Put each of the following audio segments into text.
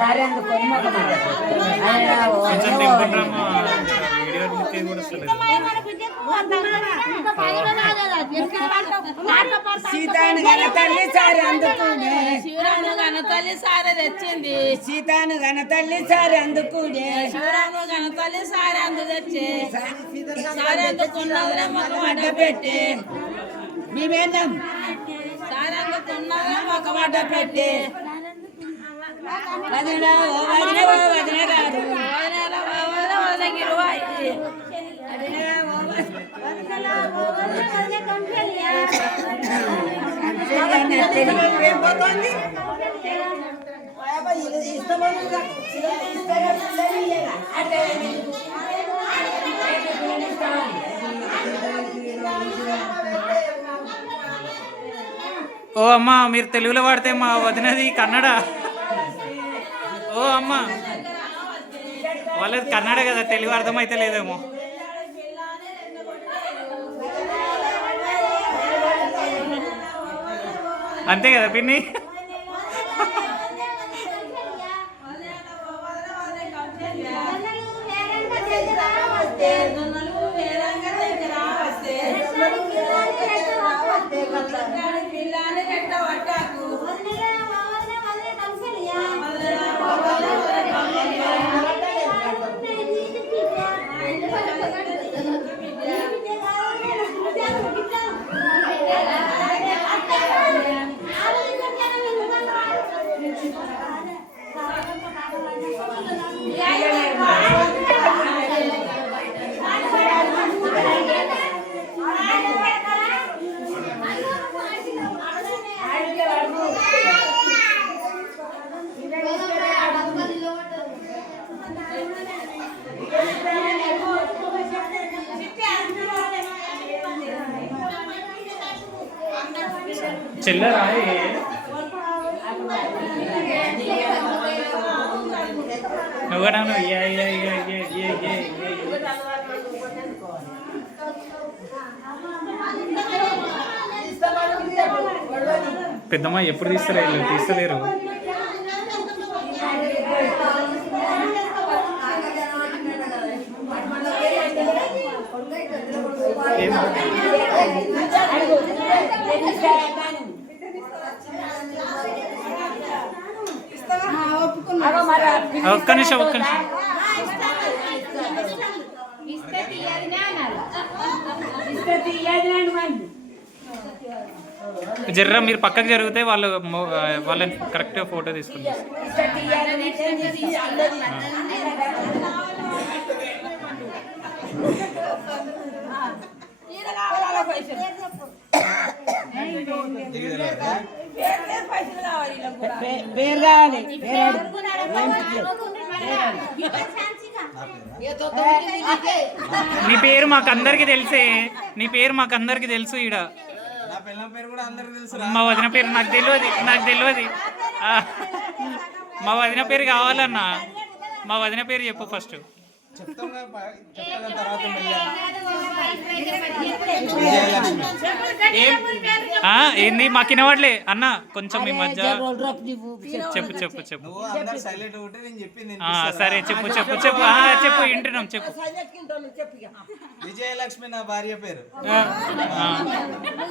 సరే అందుకు కొంచెం దింపుంటాము వీడియో కూడా వస్తలేదు. సీతాను గన తల్లి సారి అందుకునే శివరాము గన తల్లి సారి తెచ్చింది. సీతాను గన తల్లి సారి అందుకునే శివరాము గన తల్లి సారి అందు తెచ్చి సారి అందుకున్నదిరా మొక్క మడ్డ పెట్టి మేమేందాం సారి అందుకున్నదిరా మొక్క మడ్డ పెట్టి వదిన వదిన గారు వదలగిరువాయి ఓ అమ్మ మీరు తెలుగులో వాడితే మా వదినది కన్నడ. ఓ అమ్మ వాళ్ళది కన్నడ కదా, తెలుగు అర్థమైతే లేదేమో. అంతే కదా పిన్ని. చిల్లరా నువ్వు పెద్దమ్మ ఎప్పుడు తీస్తలేరు తీస్తలేరు. ఒక్క నిమిషం జర్రా మీరు పక్కకు జరిగితే వాళ్ళని కరెక్ట్గా ఫోటో తీసుకుంటారు. నీ పేరు మాకందరికి తెలిసే, నీ పేరు మాకందరికి తెలుసు. ఈడ మా వదిన పేరు నాకు తెలియదు. మా వదిన పేరు కావాలన్నా, మా వదిన పేరు చెప్పు ఫస్ట్. ఏంది మాకు వినవట్లే అన్న, కొంచెం ఈ మధ్య చెప్పు. సరే చెప్పు వింటున్నాం చెప్పు. విజయలక్ష్మి నా భార్య పేరు.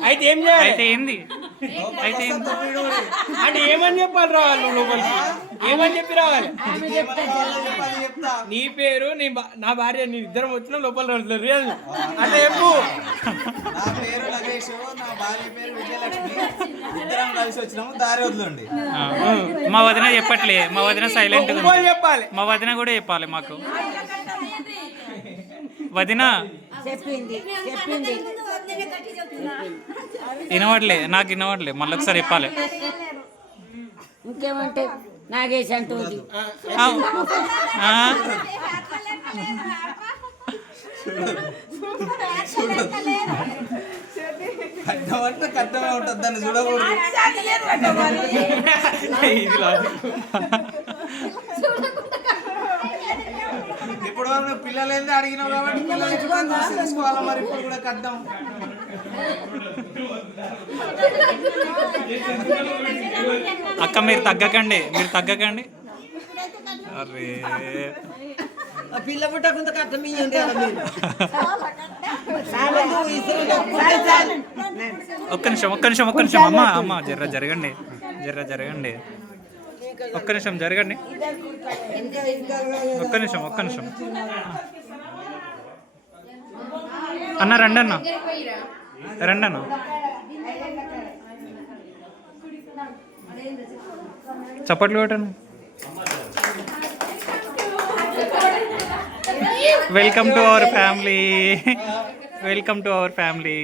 అయితే ఏం చేయాలి? అయితే అంటే ఏమని చెప్పాలి రావాలి? లోపలికి ఏమని చెప్పి రావాలి? నీ పేరు నా భార్య, నీ ఇద్దరం వచ్చిన లోపల అంటే చెప్పు. నా పేరు నగేష్, నా భార్య పేరు విజయలక్ష్మి, ఇద్దరం కలిసి వచ్చినాము, దారి వదలండి. మా వదిన చెప్పట్లే, మా వదిన సైలెంట్ చెప్పాలి. మా వదిన కూడా చెప్పాలి మాకు. వదిన నాకు వినవట్లే, మళ్ళీ ఒకసారి చెప్పాలి. ఇంకేమంటే నాగేష్ అంటుంది. కట్టమంటే కట్టమే ఉంటుంది, దాన్ని చూడకూడదు. ఇప్పుడు పిల్లలు ఏంది అడిగినావు కాబట్టి పిల్లలు తీసుకోవాలా మరి. ఇప్పుడు కూడా కట్టాం. అక్క మీరు తగ్గకండి. అరే పిల్ల పుట్టకుండా కట్టం ఇయ్యండి ఒక్క నిమిషం అమ్మ అమ్మ జరగండి జరగండి ఒక్క నిమిషం జరగండి ఒక్క నిమిషం అన్న రండి అన్న చప్పట్లు కొట్టండి. Welcome to our family